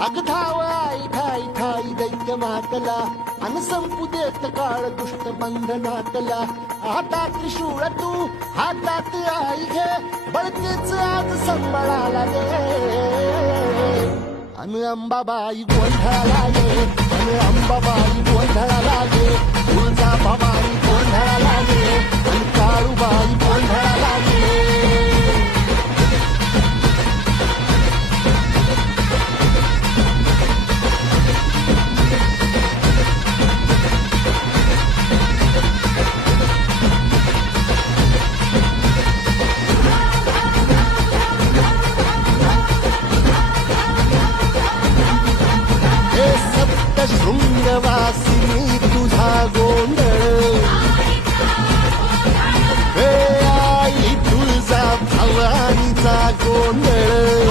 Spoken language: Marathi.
अग धाव आई ठाई ठाई दैत्य मातला अन संपू देत काळ दुष्ट बंधनातला हातात त्रिशूळ तू हातात आई घे बळतेच आज संबळाला दे अन अंबाबाई गोंधळाला ये अन अंबाबाई गोंधळाला ये तुळजा भवानी गोंधळाला ये अन काळूबाई गोंधळाला ये शृंगवासिनी तुझा गोंधळ हे आई तुळजा भवानीचा गोंधळ